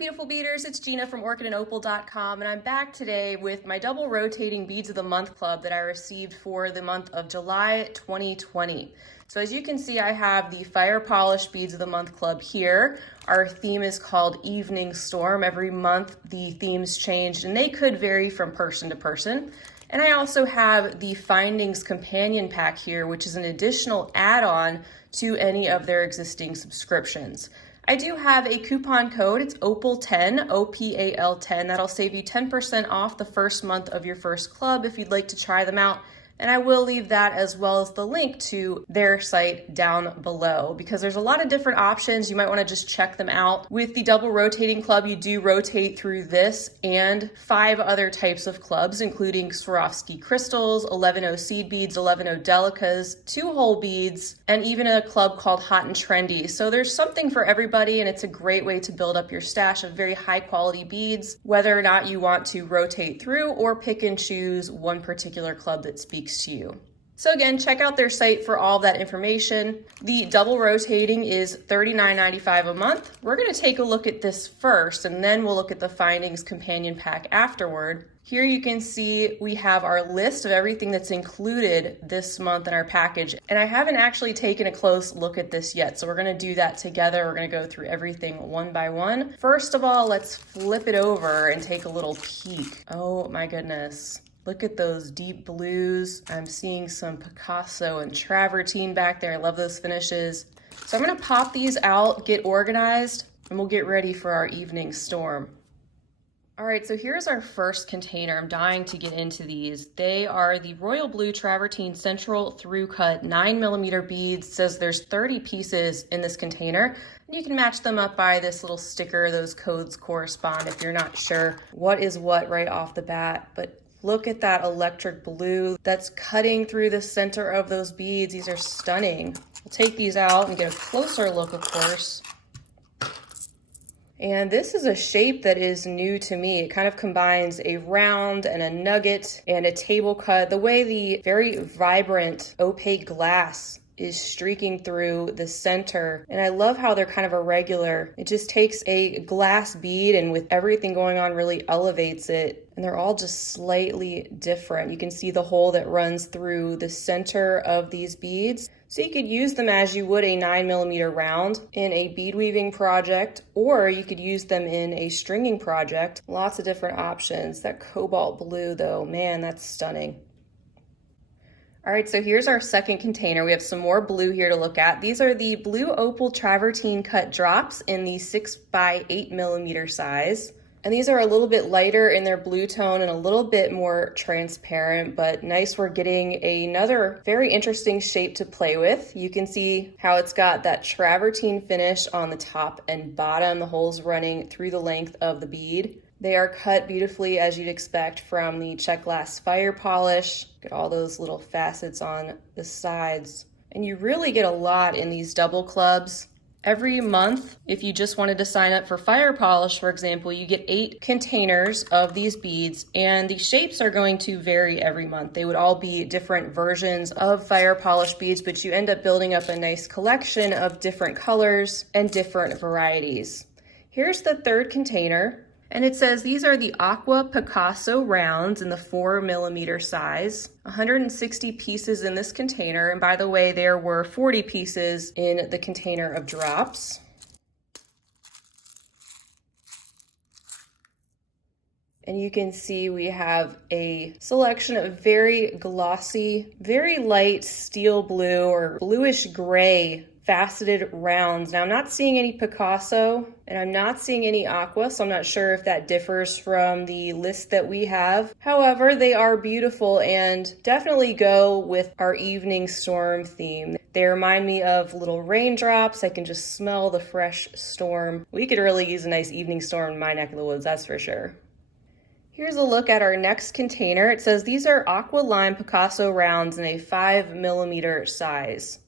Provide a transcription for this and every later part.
beautiful beaders, it's Gina from orchidandopal.com, and I'm back today with my double rotating Beads of the Month club that I received for the month of July 2020. So as you can see, I have the Fire Polish Beads of the Month club here. Our theme is called Evening Storm. Every month the themes changed and they could vary from person to person. And I also have the Findings companion pack here, which is an additional add-on to any of their existing subscriptions. I do have a coupon code, it's OPAL10, OPAL10. That'll save you 10% off the first month of your first club if you'd like to try them out. And I will leave that as well as the link to their site down below because there's a lot of different options. You might want to just check them out. With the double rotating club, you do rotate through this and 5 other types of clubs, including Swarovski crystals, 11-0 seed beads, 11-0 delicas, 2-hole beads, and even a club called Hot and Trendy. So there's something for everybody, and it's a great way to build up your stash of very high quality beads, whether or not you want to rotate through or pick and choose one particular club that speaks to you. So again, check out their site for all of that information. The double rotating is $39.95 a month. We're going to take a look at this first, and then we'll look at the Findings companion pack afterward. Here you can see we have our list of everything that's included this month in our package, and I haven't actually taken a close look at this yet, so we're going to do that together. We're going to go through everything one by one. First of all, let's flip it over and take a little peek. Oh my goodness. Look at those deep blues. I'm seeing some Picasso and travertine back there. I love those finishes. So I'm gonna pop these out, get organized, and we'll get ready for our evening storm. All right, so here's our first container. I'm dying to get into these. They are the Royal Blue Travertine Central Through Cut 9mm beads. It says there's 30 pieces in this container. And you can match them up by this little sticker. Those codes correspond if you're not sure what is what right off the bat. But look at that electric blue that's cutting through the center of those beads. These are stunning. We'll take these out and get a closer look, of course. And this is a shape that is new to me. It kind of combines a round and a nugget and a table cut. The way the very vibrant opaque glass is streaking through the center. And I love how they're kind of irregular. It just takes a glass bead and with everything going on really elevates it. And they're all just slightly different. You can see the hole that runs through the center of these beads. So you could use them as you would a 9mm round in a bead weaving project, or you could use them in a stringing project. Lots of different options. That cobalt blue though, man, that's stunning. All right, so here's our second container. We have some more blue here to look at. These are the blue opal travertine cut drops in the 6x8mm size. And these are a little bit lighter in their blue tone and a little bit more transparent, but nice. We're getting another very interesting shape to play with. You can see how it's got that travertine finish on the top and bottom, the holes running through the length of the bead. They are cut beautifully as you'd expect from the check glass fire polish. Get all those little facets on the sides. And you really get a lot in these double clubs. Every month, if you just wanted to sign up for fire polish, for example, you get 8 containers of these beads, and the shapes are going to vary every month. They would all be different versions of fire polish beads, but you end up building up a nice collection of different colors and different varieties. Here's the third container. And it says these are the Aqua Picasso rounds in the 4mm size, 160 pieces in this container. And by the way, there were 40 pieces in the container of drops. And you can see we have a selection of very glossy, very light steel blue or bluish gray faceted rounds. Now I'm not seeing any Picasso and I'm not seeing any Aqua, so I'm not sure if that differs from the list that we have. However, they are beautiful and definitely go with our evening storm theme. They remind me of little raindrops. I can just smell the fresh storm. We could really use a nice evening storm in my neck of the woods, that's for sure. Here's a look at our next container. It says these are Aqua Lime Picasso rounds in a 5mm size.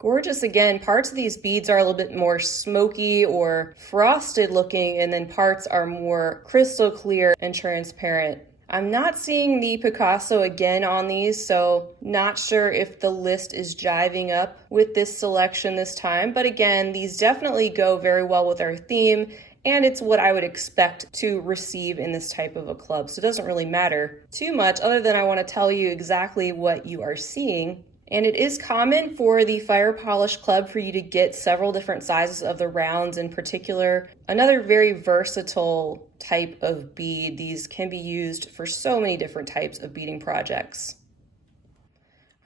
Gorgeous again. Parts of these beads are a little bit more smoky or frosted looking, and then parts are more crystal clear and transparent. I'm not seeing the Picasso again on these, so not sure if the list is jiving up with this selection this time. But again, these definitely go very well with our theme, and it's what I would expect to receive in this type of a club. So it doesn't really matter too much other than I want to tell you exactly what you are seeing. And it is common for the Fire Polish Club for you to get several different sizes of the rounds in particular. Another very versatile type of bead. These can be used for so many different types of beading projects.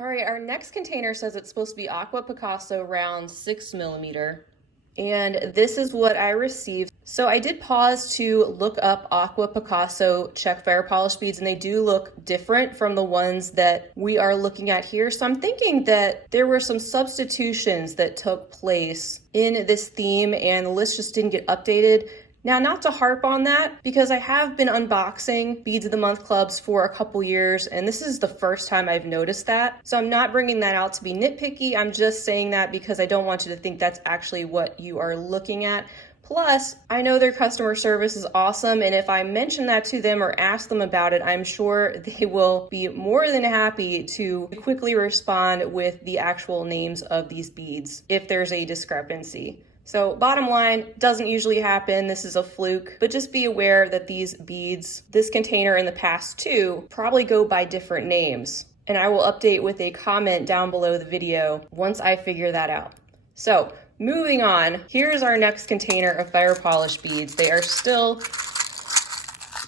All right, our next container says it's supposed to be Aqua Picasso round 6mm. And this is what I received. So I did pause to look up Aqua Picasso Czech fire polish beads, and they do look different from the ones that we are looking at here. So I'm thinking that there were some substitutions that took place in this theme and the list just didn't get updated. Now, not to harp on that, because I have been unboxing Beads of the Month clubs for a couple years, and this is the first time I've noticed that. So I'm not bringing that out to be nitpicky. I'm just saying that because I don't want you to think that's actually what you are looking at. Plus, I know their customer service is awesome, and if I mention that to them or ask them about it, I'm sure they will be more than happy to quickly respond with the actual names of these beads if there's a discrepancy. So bottom line, doesn't usually happen. This is a fluke, but just be aware that these beads, this container and the past two, probably go by different names. And I will update with a comment down below the video once I figure that out. So moving on, here's our next container of fire polish beads. They are still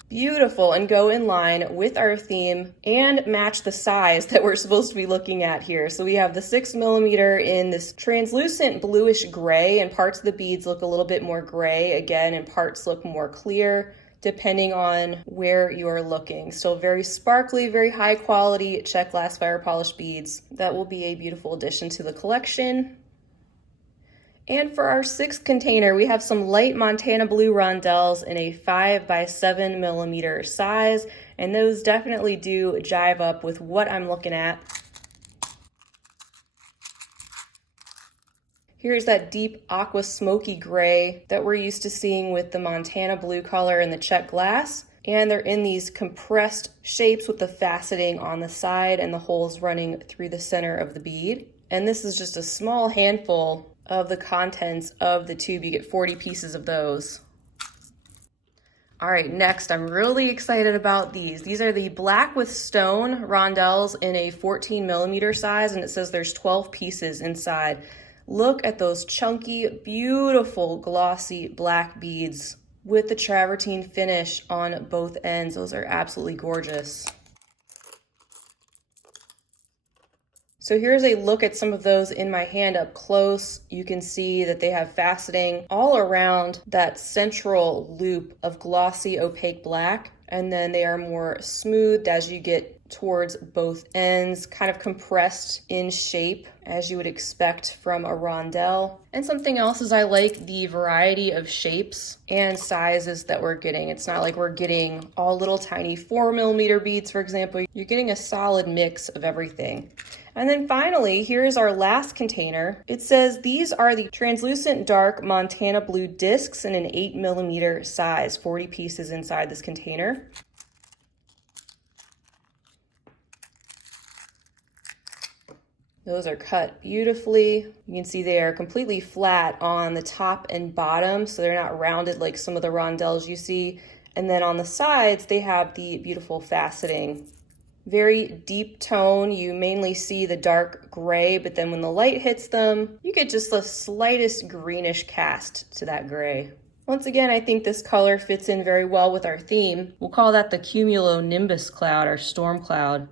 beautiful and go in line with our theme and match the size that we're supposed to be looking at here. So we have the 6mm in this translucent bluish gray, and parts of the beads look a little bit more gray again, and parts look more clear depending on where you are looking. Still very sparkly, very high quality Czech glass fire polish beads. That will be a beautiful addition to the collection. And for our sixth container, we have some light Montana blue rondelles in a 5x7mm size, and those definitely do jive up with what I'm looking at. Here's that deep aqua smoky gray that we're used to seeing with the Montana blue color and the Czech glass. And they're in these compressed shapes with the faceting on the side and the holes running through the center of the bead. And this is just a small handful of the contents of the tube. You get 40 pieces of those. All right, next, I'm really excited about these. These are the black with stone rondelles in a 14mm size, and it says there's 12 pieces inside. Look at those chunky, beautiful, glossy black beads with the travertine finish on both ends. Those are absolutely gorgeous. So here's a look at some of those in my hand up close. You can see that they have faceting all around that central loop of glossy opaque black, and then they are more smoothed as you get towards both ends, kind of compressed in shape as you would expect from a rondelle. And something else is I like the variety of shapes and sizes that we're getting. It's not like we're getting all little tiny 4mm beads, for example. You're getting a solid mix of everything. And then finally, here's our last container. It says these are the translucent dark Montana blue discs in an 8mm size, 40 pieces inside this container. Those are cut beautifully. You can see they are completely flat on the top and bottom, so they're not rounded like some of the rondelles you see. And then on the sides, they have the beautiful faceting. Very deep tone. You mainly see the dark gray, but then when the light hits them, you get just the slightest greenish cast to that gray. Once again, I think this color fits in very well with our theme. We'll call that the cumulonimbus cloud or storm cloud.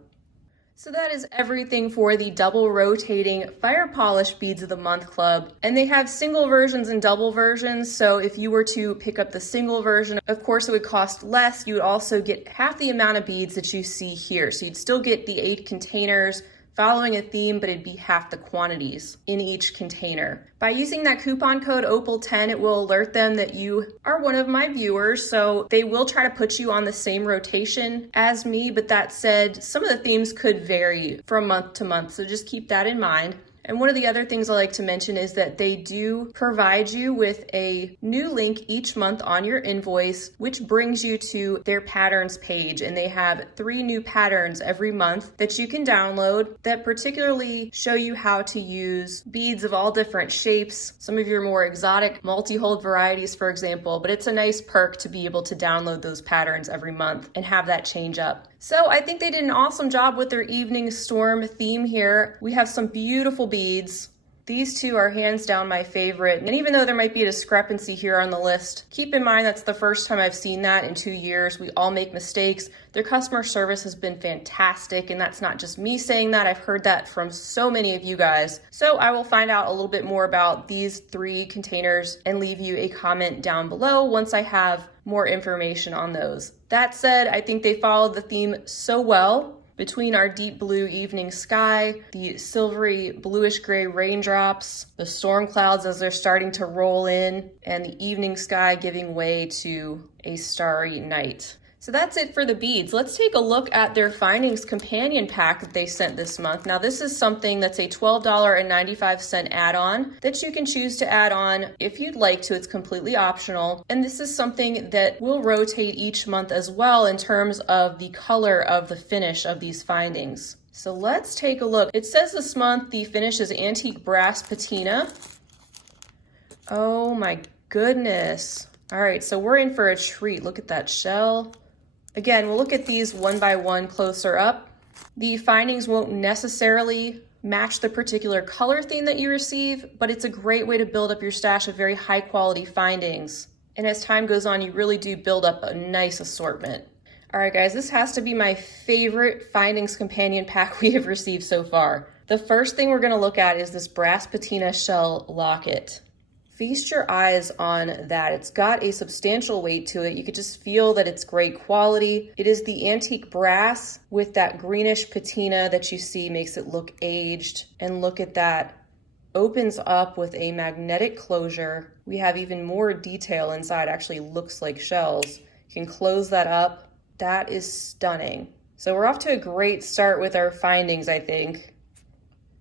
So that is everything for the double rotating fire polish beads of the month club. And they have single versions and double versions. So if you were to pick up the single version, of course it would cost less. You would also get half the amount of beads that you see here. So you'd still get the 8 containers following a theme, but it'd be half the quantities in each container. By using that coupon code OPAL10, it will alert them that you are one of my viewers, so they will try to put you on the same rotation as me, but that said, some of the themes could vary from month to month, so just keep that in mind. And one of the other things I like to mention is that they do provide you with a new link each month on your invoice, which brings you to their patterns page. And they have 3 new patterns every month that you can download that particularly show you how to use beads of all different shapes, some of your more exotic multi-hold varieties, for example. But it's a nice perk to be able to download those patterns every month and have that change up. So I think they did an awesome job with their evening storm theme here. We have some beautiful beads. These 2 are hands down my favorite. And even though there might be a discrepancy here on the list, keep in mind that's the first time I've seen that in 2 years. We all make mistakes. Their customer service has been fantastic, and that's not just me saying that. I've heard that from so many of you guys. So I will find out a little bit more about these 3 containers and leave you a comment down below once I have more information on those. That said, I think they followed the theme so well. Between our deep blue evening sky, the silvery bluish gray raindrops, the storm clouds as they're starting to roll in, and the evening sky giving way to a starry night. So that's it for the beads. Let's take a look at their Findings companion pack that they sent this month. Now this is something that's a $12.95 add-on that you can choose to add on if you'd like to. It's completely optional. And this is something that will rotate each month as well in terms of the color of the finish of these Findings. So let's take a look. It says this month the finish is antique brass patina. Oh my goodness. All right, so we're in for a treat. Look at that shell. Again, we'll look at these one by one closer up. The Findings won't necessarily match the particular color theme that you receive, but it's a great way to build up your stash of very high quality Findings. And as time goes on, you really do build up a nice assortment. All right, guys, this has to be my favorite Findings companion pack we have received so far. The first thing we're gonna look at is this brass patina shell locket. Feast your eyes on that. It's got a substantial weight to it. You could just feel that it's great quality. It is the antique brass with that greenish patina that you see makes it look aged. And look at that. Opens up with a magnetic closure. We have even more detail inside. Actually looks like shells. You can close that up. That is stunning. So we're off to a great start with our Findings, I think.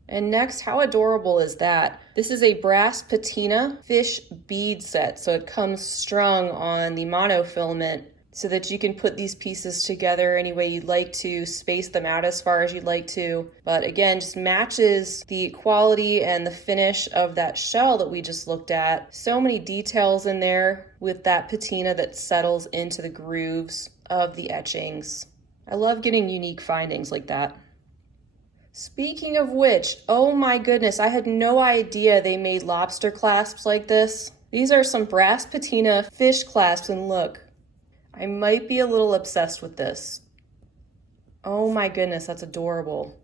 And next, how adorable is that? This is a brass patina fish bead set. So it comes strung on the monofilament so that you can put these pieces together any way you'd like to, space them out as far as you'd like to. But again, just matches the quality and the finish of that shell that we just looked at. So many details in there with that patina that settles into the grooves of the etchings. I love getting unique Findings like that. Speaking of which, oh my goodness, I had no idea they made lobster clasps like this. These are some brass patina fish clasps, and look, I might be a little obsessed with this. Oh my goodness, that's adorable.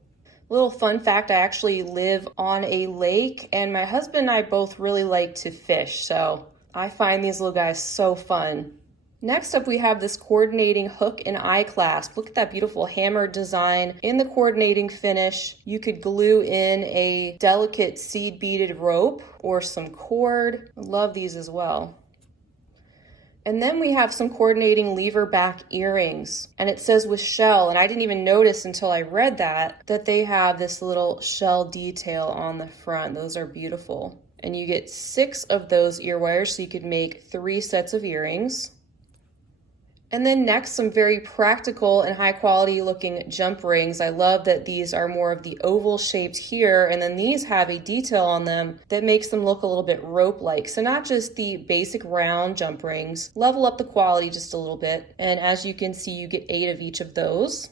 Little fun fact, I actually live on a lake, and my husband and I both really like to fish, so I find these little guys so fun. Next up, we have this coordinating hook and eye clasp. Look at that beautiful hammered design in the coordinating finish. You could glue in a delicate seed beaded rope or some cord. I love these as well. And then we have some coordinating lever back earrings, and it says with shell, and I didn't even notice until I read that they have this little shell detail on the front. Those are beautiful. And you get 6 of those ear wires, so you could make 3 sets of earrings. And then next, some very practical and high quality looking jump rings. I love that these are more of the oval shaped here, and then these have a detail on them that makes them look a little bit rope-like. So not just the basic round jump rings, level up the quality just a little bit. And as you can see, you get 8 of each of those.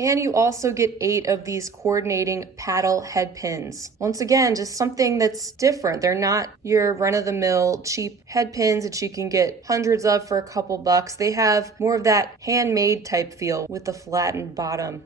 And you also get 8 of these coordinating paddle head pins. Once again, just something that's different. They're not your run-of-the-mill cheap head pins that you can get hundreds of for a couple bucks. They have more of that handmade type feel with the flattened bottom.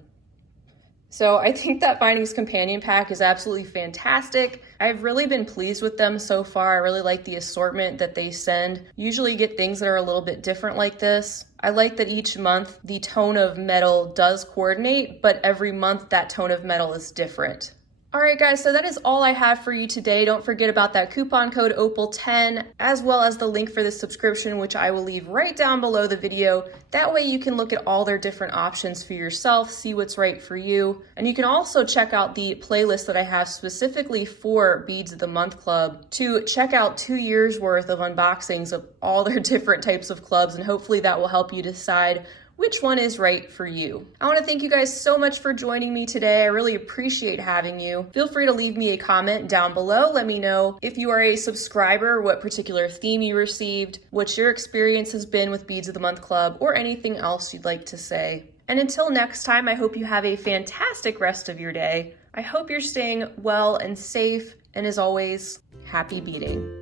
So I think that Findings companion pack is absolutely fantastic. I've really been pleased with them so far. I really like the assortment that they send. Usually you get things that are a little bit different like this. I like that each month the tone of metal does coordinate, but every month that tone of metal is different. All right, guys, so that is all I have for you today. Don't forget about that coupon code OPAL10, as well as the link for the subscription, which I will leave right down below the video. That way you can look at all their different options for yourself, see what's right for you. And you can also check out the playlist that I have specifically for Beads of the Month Club to check out 2 years worth of unboxings of all their different types of clubs, and hopefully that will help you decide which one is right for you. I want to thank you guys so much for joining me today. I really appreciate having you. Feel free to leave me a comment down below. Let me know if you are a subscriber, what particular theme you received, what your experience has been with Beads of the Month Club, or anything else you'd like to say. And until next time, I hope you have a fantastic rest of your day. I hope you're staying well and safe, and as always, happy beading.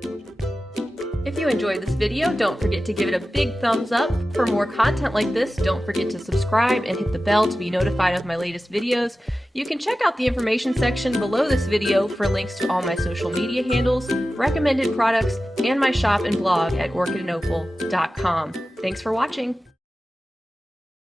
If you enjoyed this video, don't forget to give it a big thumbs up. For more content like this, don't forget to subscribe and hit the bell to be notified of my latest videos. You can check out the information section below this video for links to all my social media handles, recommended products, and my shop and blog at orchidandopal.com. Thanks for watching.